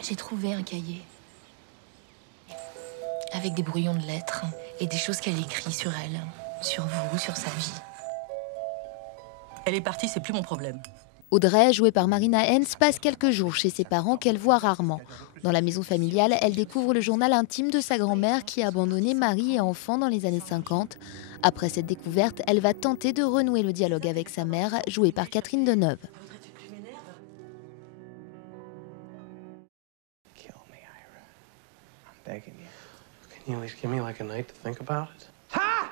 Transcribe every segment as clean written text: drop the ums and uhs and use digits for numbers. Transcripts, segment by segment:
J'ai trouvé un cahier avec des brouillons de lettres et des choses qu'elle écrit sur elle, sur vous, sur sa vie. Elle est partie, c'est plus mon problème. Audrey, jouée par Marina Hens, passe quelques jours chez ses parents qu'elle voit rarement. Dans la maison familiale, elle découvre le journal intime de sa grand-mère qui a abandonné mari et enfants dans les années 50. Après cette découverte, elle va tenter de renouer le dialogue avec sa mère, jouée par Catherine Deneuve. Can you at least give me like a night to think about it? Ha!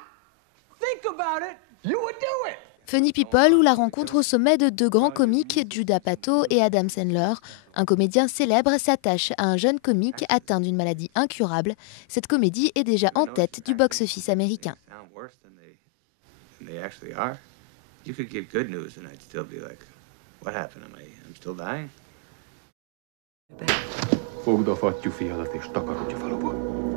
Think about it? You would do it! Funny People, où la rencontre au sommet de deux grands comiques, Judah Pato et Adam Sandler. Un comédien célèbre s'attache à un jeune comique atteint d'une maladie incurable. Cette comédie est déjà en tête du box-office américain.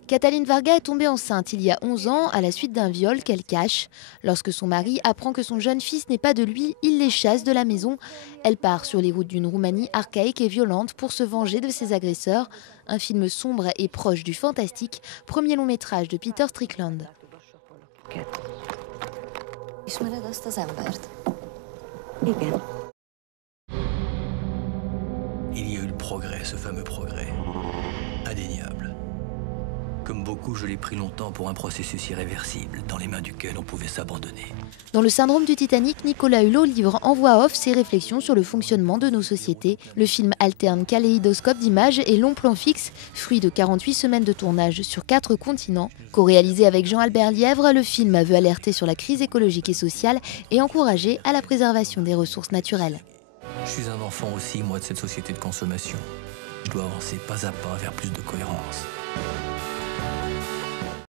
Katalin Varga est tombée enceinte il y a 11 ans à la suite d'un viol qu'elle cache. Lorsque son mari apprend que son jeune fils n'est pas de lui, il les chasse de la maison. Elle part sur les routes d'une Roumanie archaïque et violente pour se venger de ses agresseurs. Un film sombre et proche du fantastique, premier long métrage de Peter Strickland. Il y a eu le progrès, ce fameux progrès. Indéniable. Comme beaucoup, je l'ai pris longtemps pour un processus irréversible, dans les mains duquel on pouvait s'abandonner. Dans le syndrome du Titanic, Nicolas Hulot livre en voix off ses réflexions sur le fonctionnement de nos sociétés. Le film alterne kaléidoscope d'images et long plan fixe, fruit de 48 semaines de tournage sur 4 continents. Co-réalisé avec Jean-Albert Lièvre, le film veut alerter sur la crise écologique et sociale et encourager à la préservation des ressources naturelles. Je suis un enfant aussi, moi, de cette société de consommation. Je dois avancer pas à pas vers plus de cohérence.